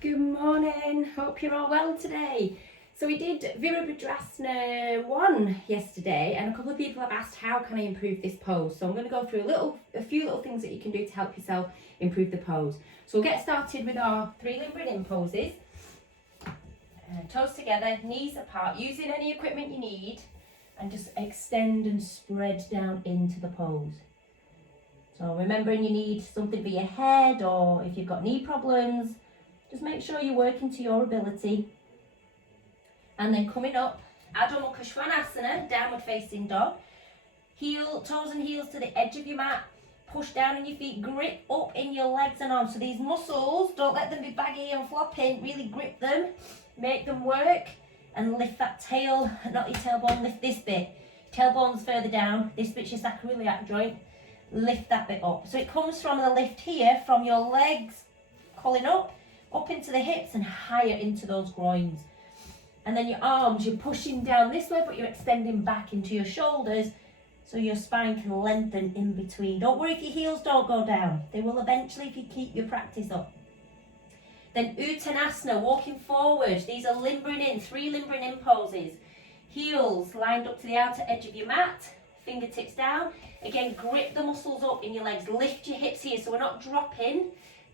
Good morning, hope you're all well today. So we did Virabhadrasana 1 yesterday, and a couple of people have asked how can I improve this pose. So I'm going to go through a few little things that you can do to help yourself improve the pose. So we'll get started with our 3 limb in poses. Toes together, knees apart, using any equipment you need, and just extend and spread down into the pose. So remembering you need something for your head, or if you've got knee problems, just make sure you're working to your ability. And then coming up, Adho Mukha Svanasana, downward facing dog. Toes and heels to the edge of your mat. Push down on your feet, grip up in your legs and arms. So these muscles, don't let them be baggy and flopping, really grip them, make them work, and lift that tail, not your tailbone, lift this bit. Tailbone's further down, this bit's your sacroiliac joint, lift that bit up. So it comes from the lift here, from your legs, pulling up into the hips and higher into those groins. And then your arms, you're pushing down this way, but you're extending back into your shoulders so your spine can lengthen in between. Don't worry if your heels don't go down. They will eventually if you keep your practice up. Then Uttanasana, walking forward. These are limbering in, 3 limbering in poses. Heels lined up to the outer edge of your mat, fingertips down. Again, grip the muscles up in your legs. Lift your hips here so we're not dropping.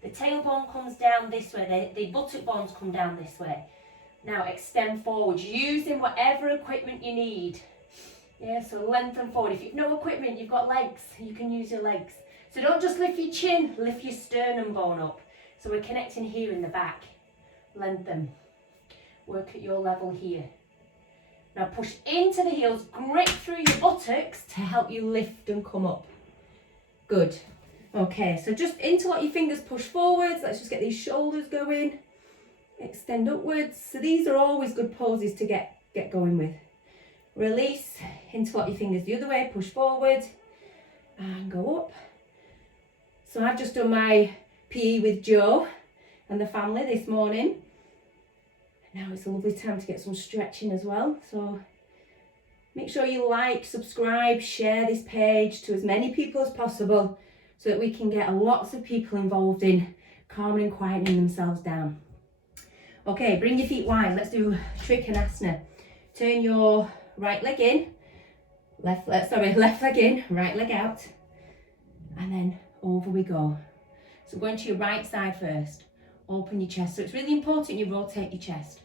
The tailbone comes down this way, the buttock bones come down this way. Now extend forward, using whatever equipment you need. Yeah, so lengthen forward. If you've no equipment, you've got legs, you can use your legs. So don't just lift your chin, lift your sternum bone up. So we're connecting here in the back. Lengthen. Work at your level here. Now push into the heels, grip through your buttocks to help you lift and come up. Good. Okay, so just interlock your fingers, push forwards. Let's just get these shoulders going. Extend upwards. So these are always good poses to get going with. Release, interlock your fingers the other way, push forward and go up. So I've just done my PE with Joe and the family this morning. Now it's a lovely time to get some stretching as well. So make sure you like, subscribe, share this page to as many people as possible so that we can get lots of people involved in calming and quietening themselves down. Okay, bring your feet wide. Let's do Trikonasana. Turn your right leg in, left leg in, right leg out, and then over we go. So going to your right side first. Open your chest. So it's really important you rotate your chest.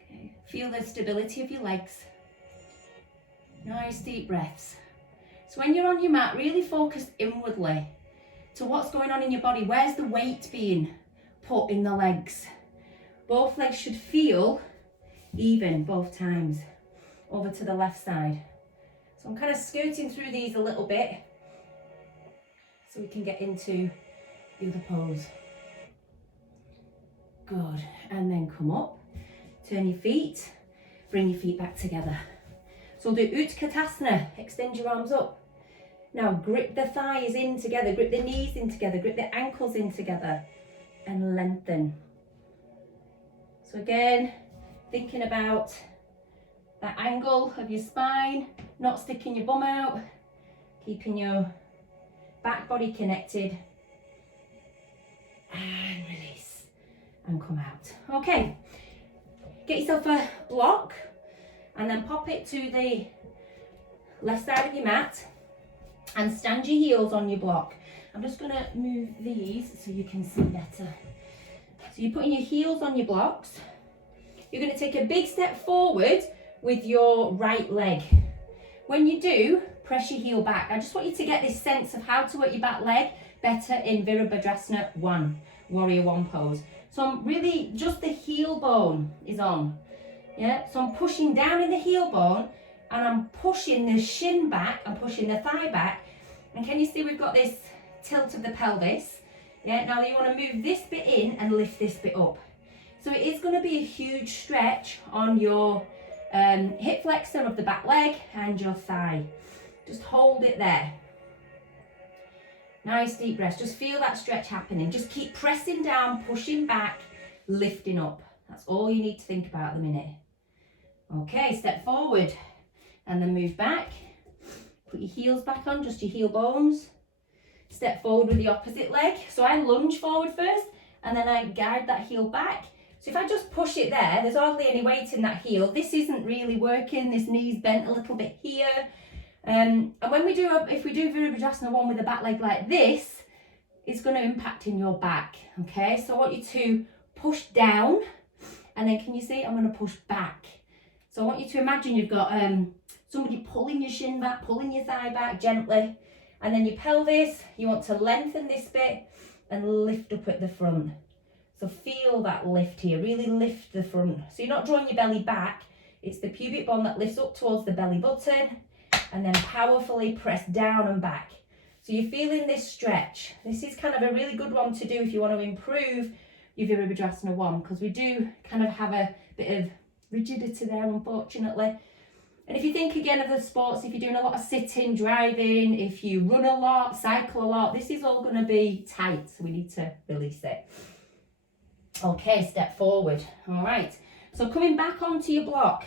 Okay. Feel the stability of your legs. Nice deep breaths. So when you're on your mat, really focus inwardly to what's going on in your body. Where's the weight being put in the legs? Both legs should feel even both times. Over to the left side. So I'm kind of scooting through these a little bit so we can get into the other pose. Good. And then come up, turn your feet, bring your feet back together. So we'll do Utkatasana, extend your arms up. Now grip the thighs in together, grip the knees in together, grip the ankles in together and lengthen. So again, thinking about that angle of your spine, not sticking your bum out, keeping your back body connected. And release and come out. Okay, get yourself a block and then pop it to the left side of your mat and stand your heels on your block. I'm just going to move these so you can see better. So you're putting your heels on your blocks. You're going to take a big step forward with your right leg. When you do, press your heel back. I just want you to get this sense of how to work your back leg better in Virabhadrasana 1, Warrior 1 pose. So I'm really, just the heel bone is on. Yeah, so I'm pushing down in the heel bone and I'm pushing the shin back and pushing the thigh back. And can you see we've got this tilt of the pelvis? Yeah, now you want to move this bit in and lift this bit up. So it is going to be a huge stretch on your hip flexor of the back leg and your thigh. Just hold it there. Nice deep breath. Just feel that stretch happening. Just keep pressing down, pushing back, lifting up. That's all you need to think about at the minute. Okay, step forward and then move back. Put your heels back on, just your heel bones. Step forward with the opposite leg. So I lunge forward first and then I guide that heel back. So if I just push it there, there's hardly any weight in that heel. This isn't really working. This knee's bent a little bit here. And when we do, if we do Virabhadrasana 1 with the back leg like this, it's going to impact in your back, okay? So I want you to push down, and then can you see, I'm going to push back. So I want you to imagine you've got somebody pulling your shin back, pulling your thigh back gently, and then your pelvis, you want to lengthen this bit and lift up at the front. So feel that lift here, really lift the front. So you're not drawing your belly back, it's the pubic bone that lifts up towards the belly button, and then powerfully press down and back. So you're feeling this stretch. This is kind of a really good one to do if you want to improve your Virabhadrasana 1, because we do kind of have a bit of rigidity there, unfortunately. And if you think again of the sports, if you're doing a lot of sitting, driving, if you run a lot, cycle a lot, this is all going to be tight, so we need to release it. Okay, step forward. All right, so coming back onto your block.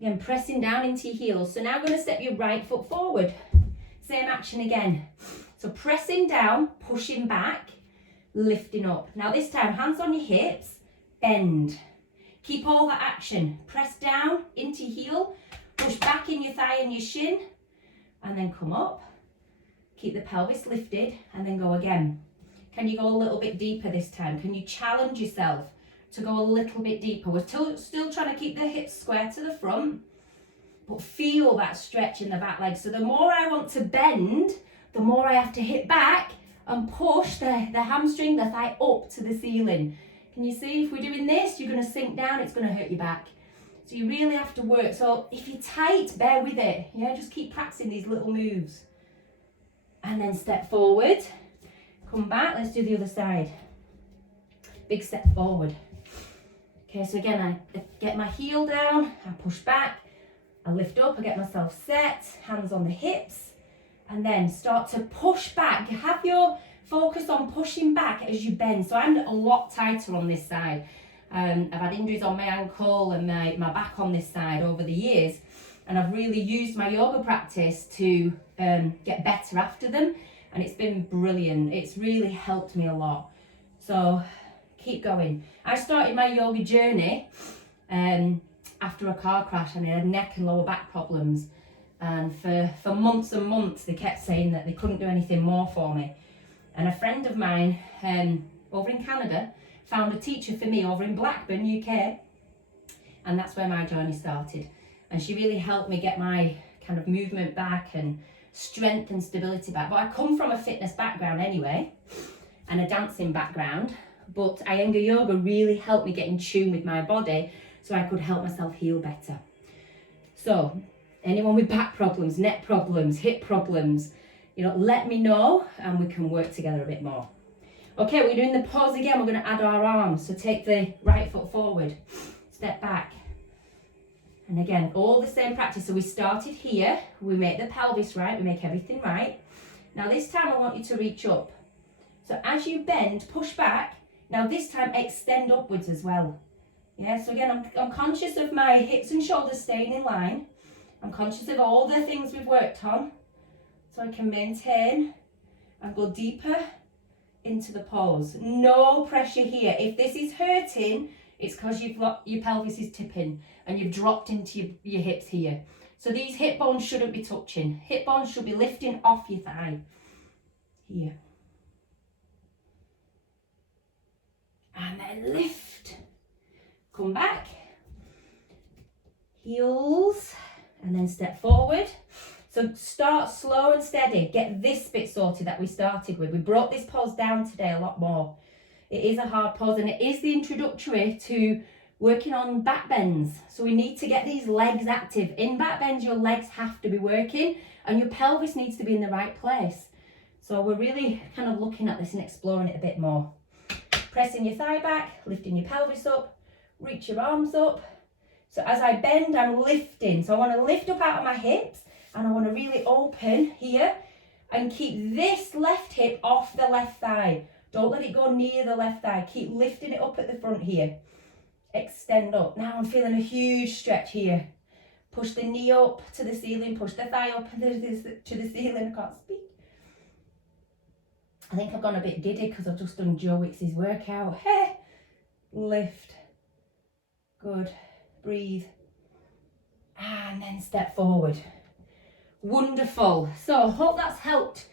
Again, pressing down into your heels. So now I'm going to step your right foot forward. Same action again. So pressing down, pushing back, lifting up. Now this time, hands on your hips, bend. Keep all that action. Press down into your heel, push back in your thigh and your shin, and then come up. Keep the pelvis lifted, and then go again. Can you go a little bit deeper this time? Can you challenge yourself to go a little bit deeper? We're still trying to keep the hips square to the front, but feel that stretch in the back leg. So the more I want to bend, the more I have to hit back and push the hamstring, the thigh up to the ceiling. Can you see, if we're doing this, you're going to sink down, it's going to hurt your back. So you really have to work. So if you're tight, bear with it. Yeah, just keep practicing these little moves. And then step forward, come back, let's do the other side. Big step forward. Okay, so again, I get my heel down, I push back, I lift up, I get myself set, hands on the hips, and then start to push back. Have your focus on pushing back as you bend. So I'm a lot tighter on this side. I've had injuries on my ankle and my back on this side over the years, and I've really used my yoga practice to get better after them, and it's been brilliant. It's really helped me a lot. So keep going. I started my yoga journey after a car crash, and I had neck and lower back problems, and for months and months they kept saying that they couldn't do anything more for me. And a friend of mine over in Canada found a teacher for me over in Blackburn, UK, and that's where my journey started. And she really helped me get my kind of movement back and strength and stability back. But I come from a fitness background anyway, and a dancing background, but Iyengar yoga really helped me get in tune with my body so I could help myself heal better. So anyone with back problems, neck problems, hip problems, let me know and we can work together a bit more. Okay, we're doing the pause again. We're going to add our arms. So take the right foot forward, step back. And again, all the same practice. So we started here, we make the pelvis right, we make everything right. Now this time I want you to reach up. So as you bend, push back. Now this time extend upwards as well. Yeah, so again, I'm conscious of my hips and shoulders staying in line. I'm conscious of all the things we've worked on, so I can maintain and go deeper into the pose. No pressure here. If this is hurting, it's because your pelvis is tipping and you've dropped into your hips here. So these hip bones shouldn't be touching. Hip bones should be lifting off your thigh. Here. And then lift. Come back. Heels. And then step forward. So start slow and steady. Get this bit sorted that we started with. We brought this pose down today a lot more. It is a hard pose, and it is the introductory to working on back bends. So we need to get these legs active. In back bends, your legs have to be working and your pelvis needs to be in the right place. So we're really kind of looking at this and exploring it a bit more. Pressing your thigh back, lifting your pelvis up, reach your arms up. So as I bend, I'm lifting. So I want to lift up out of my hips and I want to really open here and keep this left hip off the left thigh. Don't let it go near the left thigh. Keep lifting it up at the front here. Extend up. Now I'm feeling a huge stretch here. Push the knee up to the ceiling. Push the thigh up to the ceiling. I can't speak. I think I've gone a bit giddy because I've just done Joe Wicks's workout. Hey, lift, good, breathe, and then step forward. Wonderful. So hope that's helped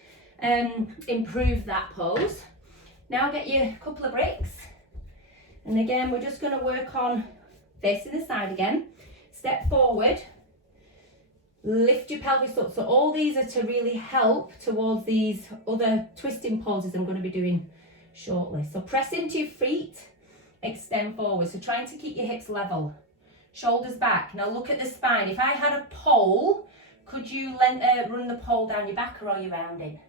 improve that pose. Now get you a couple of breaks, and again we're just going to work on facing the side again. Step forward, lift your pelvis up. So all these are to really help towards these other twisting poses I'm going to be doing shortly. So press into your feet, extend forward. So trying to keep your hips level, shoulders back. Now look at the spine. If I had a pole, could you run the pole down your back, or are you rounding?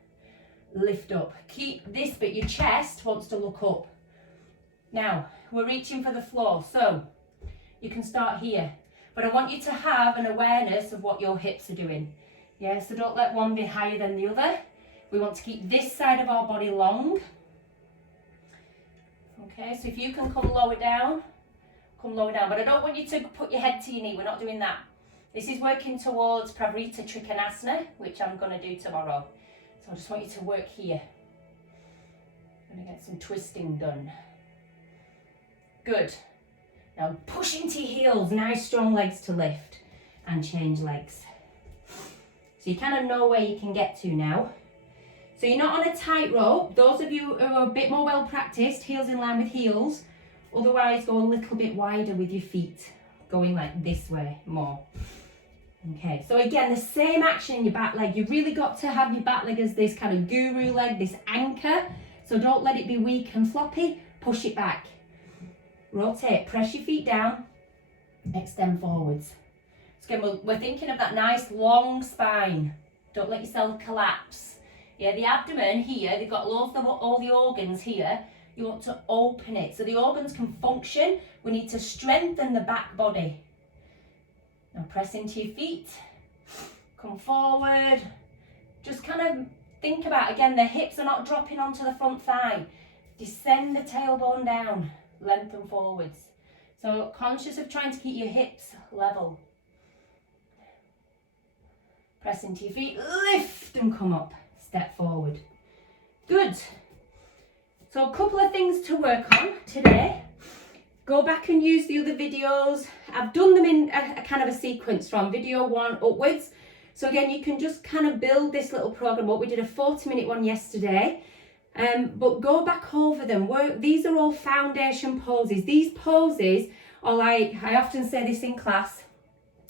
Lift up. Keep this bit, your chest wants to look up. Now, we're reaching for the floor, so you can start here. But I want you to have an awareness of what your hips are doing. Yeah, so don't let one be higher than the other. We want to keep this side of our body long. Okay, so if you can come lower down, come lower down. But I don't want you to put your head to your knee. We're not doing that. This is working towards Pravrita Trikonasana, which I'm going to do tomorrow. So I just want you to work here. I'm going to get some twisting done. Good. Now push into your heels, nice strong legs to lift, and change legs. So you kind of know where you can get to now. So you're not on a tightrope. Those of you who are a bit more well practiced, heels in line with heels. Otherwise go a little bit wider with your feet, going like this way more. Okay, so again, the same action in your back leg. You've really got to have your back leg as this kind of guru leg, this anchor. So don't let it be weak and floppy. Push it back. Rotate, press your feet down, extend forwards. So again, we're thinking of that nice long spine. Don't let yourself collapse. Yeah, the abdomen here, they've got loads of all the organs here. You want to open it so the organs can function. We need to strengthen the back body. Now press into your feet, come forward. Just kind of think about, again, the hips are not dropping onto the front thigh. Descend the tailbone down, lengthen forwards. So conscious of trying to keep your hips level. Press into your feet, lift and come up, step forward. Good. So a couple of things to work on today. Go back and use the other videos. I've done them in a kind of a sequence from video 1 upwards. So again, you can just kind of build this little program up. We did a 40-minute one yesterday. But go back over them. These are all foundation poses. These poses are like, I often say this in class,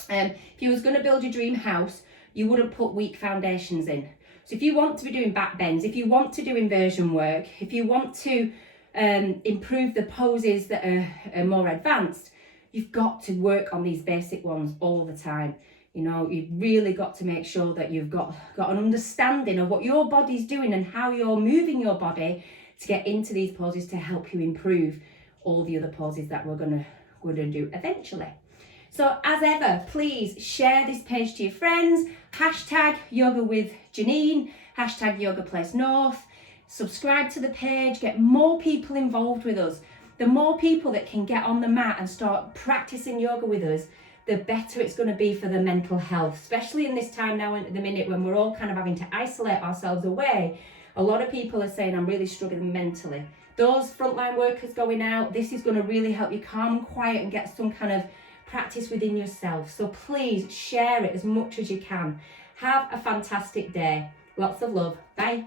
if you was going to build your dream house, you wouldn't put weak foundations in. So if you want to be doing back bends, if you want to do inversion work, if you want to improve the poses that are more advanced, you've got to work on these basic ones all the time. You know, you've really got to make sure that you've got an understanding of what your body's doing and how you're moving your body to get into these poses to help you improve all the other poses that we're gonna do eventually. So as ever, please share this page to your friends. Hashtag Yoga with Janine, hashtag Yoga Place North. Subscribe to the page, get more people involved with us. The more people that can get on the mat and start practicing yoga with us, the better it's going to be for the mental health, especially in this time now at the minute when we're all kind of having to isolate ourselves away. A lot of people are saying, I'm really struggling mentally. Those frontline workers going out, this is going to really help you calm and quiet and get some kind of practice within yourself. So please share it as much as you can. Have a fantastic day. Lots of love. Bye.